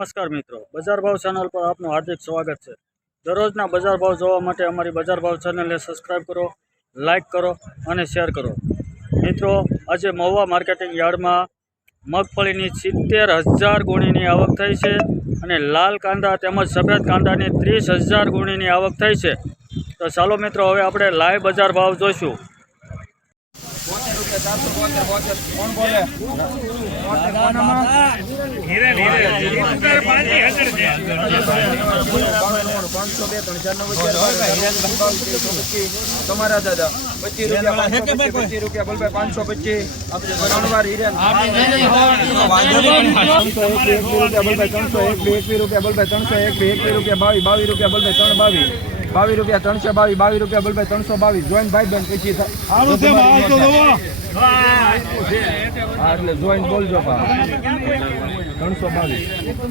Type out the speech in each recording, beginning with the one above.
નમસ્કાર મિત્રો, બજાર ભાવ ચેનલ પર આપનું હાર્દિક સ્વાગત છે. દરરોજના બજાર ભાવ જોવા માટે અમારી બજાર ભાવ ચેનલને સબસ્ક્રાઈબ કરો લાઇક કરો અને શેર કરો. મિત્રો, આજે મહુવા માર્કેટિંગ યાર્ડમાં મગફળીની સિત્તેર હજાર ગુણીની આવક થઈ છે અને લાલ કાંદા તેમજ સફેદ કાંદાની ત્રીસ હજાર ગુણીની આવક થઈ છે. તો ચાલો મિત્રો, હવે આપણે લાઈવ બજાર ભાવ જોઈશું. પાંચસો બે ત્રણ ચાર નવ. તમારા દાદા પચીસ રૂપિયા પચીસ રૂપિયા બોલભાઈ પાંચસો પચીસ ત્રણ વાર હિરેન ત્રણસો એક બે રૂપિયા બોલભાઈ ત્રણસો એક બે એકવીસ રૂપિયા બાવીસ બાવીસ રૂપિયા બોલભાઈ ત્રણ બાવીસ બાવીસ રૂપિયા ત્રણસો બાવીસ બાવીસ રૂપિયા બોલભાઈ ત્રણસો બાવીસ. જોઈન ભાઈ બેન પછી એટલે જોઈન્ટ બોલજો ત્રણસો બાવીસ.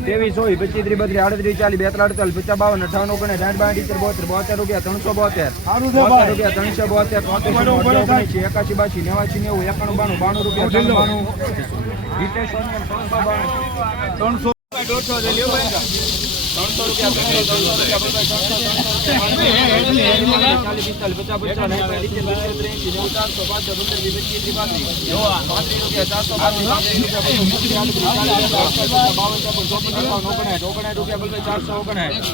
ત્રેવીસ હોય પચીસ ત્રી બત્રીસ આડત્રીસ ચાલીસ બે ત્રણ અડતાલીસ પચાસ બાવન અઠાવન ઓગણીસ સાઠ બાર ઇત્તેર બોતેર બોતેર રૂપિયા ત્રણસો બોતેર. બોતેર રૂપિયા ત્રણસો બોતેર ઓગણીસી એકાસી બાસી નેવાસી નેવું એકાણું બાણું બાણું રૂપિયા બાણું. ત્રણસો બાણું. ત્રણસો. દોઢસો છે લેવું હોય ને? ત્રણસો રૂપિયા ત્રણસો ત્રણસો રૂપિયા બધા ત્રણસો ત્રણસો ચાલીસ પિસ્તાલીસ પચાસ પચાસ સાઠ સિત્તેર સિત્તેર ત્રેસી નેવું ચારસો પાંચસો પંદર વીસ પચીસ ત્રીસ પાંત્રીસ પાંત્રીસ રૂપિયા ચારસો પાંત્રીસ પાંત્રીસ રૂપિયા પચીસ ત્રીસ આડત્રીસ ચાલીસ એકતાલીસ બાવન ચોપન ચોપન એકાવન ઓગણસાઠ ઓગણસાઠ રૂપિયા બોલભાઈ ચારસો ઓગણસાઠ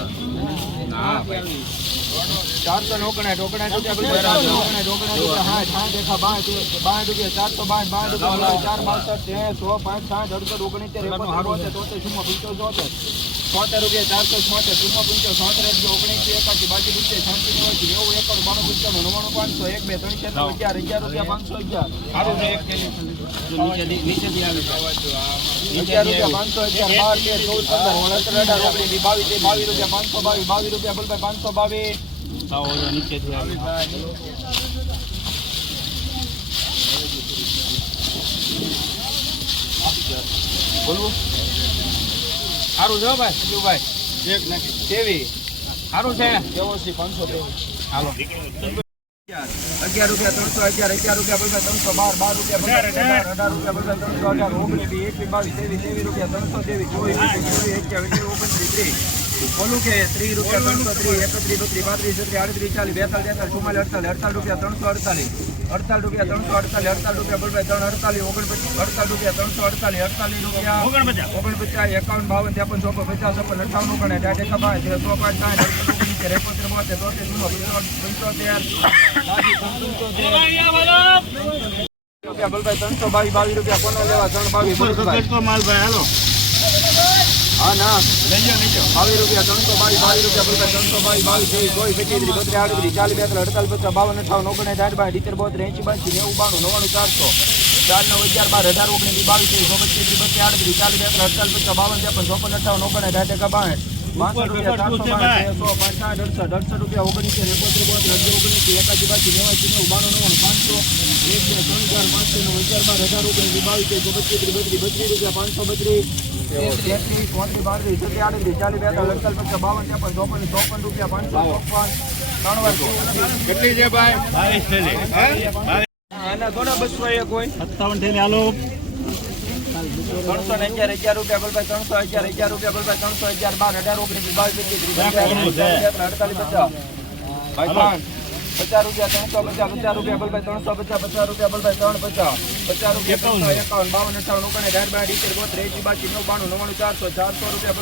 ચારસો ને ઓગણસાઠ ઓગણસાઠ રૂપિયા બોલભાઈ ચારસો ઓગણસાઠ ઓગણસાઠ રૂપિયા સાઠ સાઠ એકા બાઠ બાઠ રૂપિયા ચારસો બાઠ બાઠ રૂપિયા બોલભાઈ ચાર બાસઠ ત્રેસ સો પાંચ સાઠ અડસઠ ઓગણીતેર એકોતેર બોતેર તોતેર ચુમ્મો પંચોતેર ચોતેર છોતેર રૂપિયા ચારસો છોતેર ચુમ્મો પંચો છોતેર અગિયાર ઓગણીસી એકાસી બાકી રૂપિયા છાસી નેવાસી નેવું એકડ બાણું પંચાણું નવ્વાણું પાંચસો એક બે ત્રણ ચાર અગિયાર અગિયાર રૂપિયા પાંચસો અગિયાર. અગિયાર રૂપિયા પાંચસો અગિયાર બાર તેર ચૌદ પંદર ઓગણસત્તર અઢાર ઓગણીસ બાવીસ બાવીસ રૂપિયા પાંચસો બાવીસ બાવીસ રૂપિયા બોલભાઈ પાંચસો બાવીસ. બોલવું? સારું છે ભાઈ? શિવભાઈ એક નાખી કેવી? સારું છે? કેવોસી પાંચસો હાલો. અગિયાર રૂપિયા ત્રણસો અગિયાર અગિયાર રૂપિયા બોલભાઈ ત્રણસો બાર બાર રૂપિયા અઢાર રૂપિયા બોલભાઈ ત્રણસો અઢાર ઓગણીસ વીસ એકવીસ બાવીસ ત્રેવીસ ત્રેવીસ રૂપિયા ત્રણસો ત્રેવીસ ચોવીસ ચોવીસ એકવીસ ઓગણત્રીસ ત્રીસ. બોલું કે ત્રીસ રૂપિયા ત્રણસો ત્રીસ એકત્રીસ બત્રીસ પાંત્રીસ છત્રીસ આડત્રીસ ચાલીસ બેતાલીસ તેતાલીસ ચુમ્માલીસ અડતાલીસ અડતાલીસ રૂપિયા ત્રણસો અડતાલીસ. અડતાલીસ રૂપિયા ત્રણસો અડતાલીસ અડતાલીસ રૂપિયા બોલભાઈ ત્રણ અડતાલીસ ઓગણપચાસ અડતાલીસ રૂપિયા ત્રણસો અડતાલીસ અડતાલીસ રૂપિયા ઓગણપચાસ એકાવન બાવન ત્રેપન ચોપન પચાસ છપ્પન અઠાવન ઓગણ અઢાર એકા તેર સો પાંચ સાઠ અડસઠ બોતેર તોતેર પંચોતેર રૂપિયા બોલભાઈ ત્રણસો બાવીસ બાવીસ રૂપિયા કોને લેવા ત્રણ બાવીસ બોલભાઈ હા ના. બાવીસ રૂપિયા ત્રણસો બાવીસ બાવીસ રૂપિયા બોલભાઈ ત્રણસો બાવીસ બાવીસ ત્રેવીસ ચોવીસ પચીસ બત્રીસ આડત્રીસ ચાલીસ બેત્રીસ અડતાલીસ પચાસ બાવન અઠાવન ઓગણીસ સાઠ બાર ઇત્તેર બોતેર એંશી બાસી નેવું બાણું નવ્વાણું ચારસો. ચાર નવ અગિયાર બાર હજાર ઓગણીસ વીસ, બાવીસ ત્રેવીસ ચોપન ત્રીસ બત્રીસ આડત્રીસ ચાલીસ બેત્રીસ અડતાલીસ પચાસ બાવન ત્રેપન ચોપન અઠાવન ઓગણીસ સાઠ એકા બાસઠ. પાંચસો બત્રીસ તેત્રીસ ચોત્રીસ પાંત્રીસ છત્રીસ આડત્રીસ ચાલીસ બેતાલીસ અડતાલીસ બાવન ત્રેપન ચોપન ચોપન રૂપિયા પાંચસો ચોપન ત્રણ કેટલી છે ભાઈ? એના થોડા બસો એક હોય. સત્તાવન થઈને હાલો. ત્રણસો ને અગિયાર અગિયાર રૂપિયા બોલભાઈ ત્રણસો અગિયાર અગિયાર રૂપિયા બોલભાઈ ત્રણસો અગિયાર બાર અઢાર ઓગણીસ બાવીસ પચીસ અડતાલીસ પચાસ ભાઈ પાંચ પચાસ રૂપિયા ત્રણસો પચાસ પચાસ રૂપિયા બોલભાઈ ત્રણસો પચાસ પચાસ રૂપિયા બોલભાઈ ત્રણ પચાસ પચાસ રૂપિયા ત્રણસો એકાવન બાવન અઠાવન ઓગણ અઢાર બાર ઇત્તેર બોતેર એસી બાકી નવ બાણું નવ્વાણું ચારસો ચારસો રૂપિયા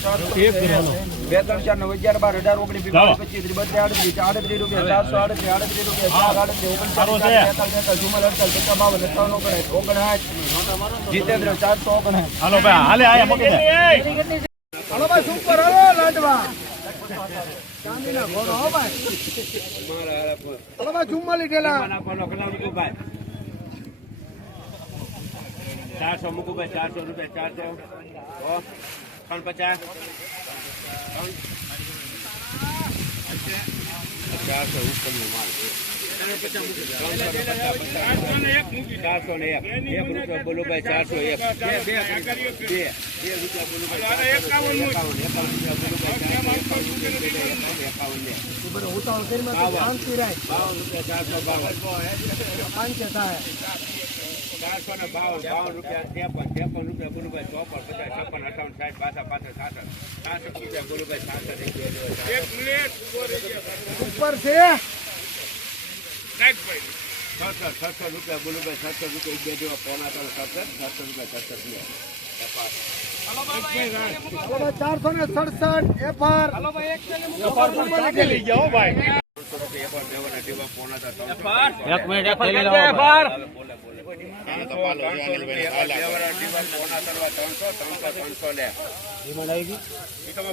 ચારસો, બે ત્રણ ચાર નવ અગિયાર બાર અઢાર ઓગણીસ પચીસ ત્રીસ બત્રીસ આડત્રીસ આડત્રીસ રૂપિયા ચારસો આડત્રીસ આડત્રીસ રૂપિયા ચાર આડત્રીસ ઓગણચાલીસ તેતાલીસ ચુમ્માલીસ અડતાલીસ પચાસ બાવન અઠાવન ઓગણ ઓગણસાઠ જીતેન્દ્ર ચારસો ઓગણ હાલો ભાઈ હાલે આયા મૂકી દે હાલો ભાઈ સુપર હાલો લાડવા ચાંદીના ઘોડો હો ભાઈ હાલો ભાઈ ચુમ્માલી ઢેલા ચારસો મૂકું ભાઈ ચારસો રૂપિયા ચારસો ત્રણ પચાસ. ચારસો ઉપરનો માલ ચારસો ને એક. એક. રૂપિયા બોલો ભાઈ ચારસો એક. બે રૂપિયા બોલો ભાઈ એકાવન એકાવન રૂપિયા બોલો ભાઈ એકાવન રૂપિયા ઉતાવળ કરીને તો શાંતિ રાખ બાવન રૂપિયા ચારસો બાવન પાંચે થાય ચારસો ને બાવન બાવન રૂપિયા ત્રેપન ત્રેપન રૂપિયા ગુરુભાઈ ચોપન પચાસ છપ્પન અઠાવન સાઠ સાસઠ સાસઠ રૂપિયા ગુરુભાઈ સાસઠ એક મિનિટ ઉપર છે છસો છસો રૂપિયા ભાઈ સાતસો રૂપિયા એક બે જેવા પોણા ત્રણ સત્તર છસો રૂપિયા રૂપિયા ચારસો ને સડસઠ એફઆર એક મિનિટ એક થેલી લાવો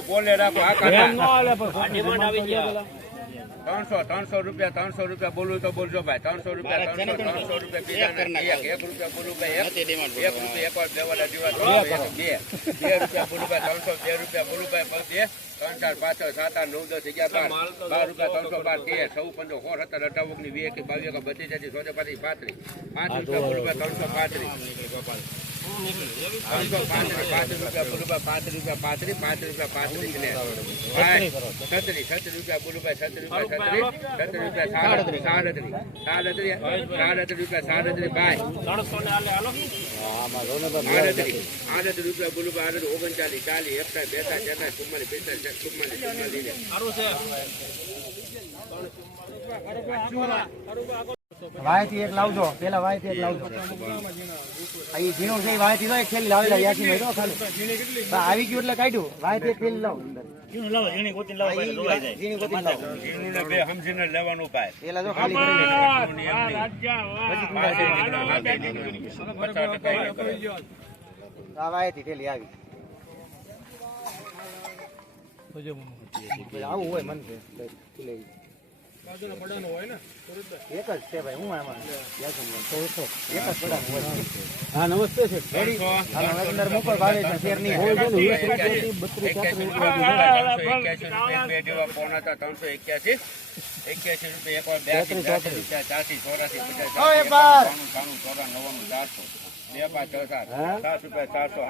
બોલે રાખો ત્રણસો ત્રણસો રૂપિયા ત્રણસો રૂપિયા બોલું તો બોલજો ભાઈ. ત્રણસો રૂપિયા ત્રણસો ત્રણસો રૂપિયા બીજાને એક એક રૂપિયા બોલું ભાઈ એક એક રૂપિયા એક વાર દેવાના દીવા ત્રણસો, બે. બે રૂપિયા બોલું ભાઈ ત્રણસો બે રૂપિયા બોલું ભાઈ બે ત્રણ ચાર પાંચ છ સાત આઠ નવ દસ અગિયાર બાર. બાર રૂપિયા ત્રણસો બાર તેર સૌ પંદર સોળ સત્તર અઠાવન ઓગણીસ વીસ એકવીસ બાવીસ બત્રીસ તેત્રીસ ચોત્રીસ પાંત્રીસ. પાંત્રીસ પાંચ રૂપિયા બોલું ભાઈ ત્રણસો પાંત્રીસ. ઓગણચાલીસ ચાલીસ એકતા બેતા તેતાલીસ ચુમ્માલીસ પિસ્તાલીસ ચુમ્માલીસ ચુમ્માલીસ વાયથી એક લાવજો. પેલા વાયથી એક લાવજો. અહીં ઝીણું છે વાયથી તો એક થેલી લાવેલા યાસી મેં ખાલી. આવી ગયું એટલે કાઢ્યું. વાયથી એક થેલી લાવ. આવી. આવું હોય મન છે. ત્રણસો એક્યાસી એક્યાસી રૂપિયા એક વાર ચાસી ચોરાસી પચાસ ત્રાણું ચોરાણું નવ્વાણું ચારસો બે પાંચ છ સાત સાત રૂપિયા ચારસો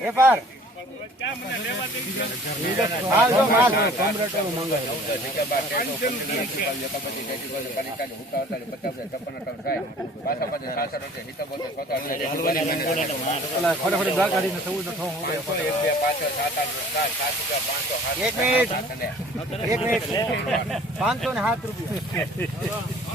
એ પાર પાંચસો ને સાત રૂપિયા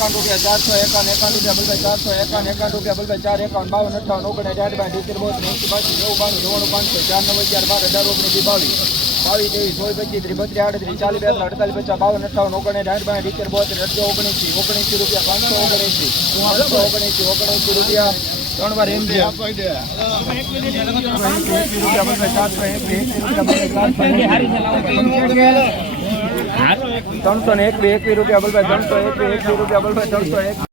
એકાવન રૂપિયા ચારસો એકાવન એકાવન રૂપિયા બલભાઈ ચારસો એકાવન એકાવન રૂપિયા બલભાઈ ચાર એકાવન, બાવન અઠાવન ઓગણ અઢાર બાર, સિત્તેર બોતેર એંસી બાસી નેવું, બાણું, નવ્વાણું પાંચસો ચાર નવ અગિયાર બાર, અઢાર, ઓગણીસ, બાવીસ બાવીસ, ત્રેવીસ, ચોવીસ, પચીસ, ત્રીસ, બત્રીસ, આડત્રીસ, ચાલીસ બેતાલીસ અડતાલીસ, પચાસ, બાવન અઠાવન ઓગણ અઢાર બાર, સિત્તેર બોતેર અઢસો ઓગણીસી ઓગણીસી રૂપિયા, પાંચસો ઓગણીસી પાંચસો ઓગણીસી ઓગણીસી રૂપિયા, ત્રણ વાર એમ રૂપિયા ચારસો ત્રણસો ને એકવીસ એકવીસ રૂપિયા બોલભાઈ ત્રણસો એકવીસ એકવીસ રૂપિયા બોલભાઈ ત્રણસો એક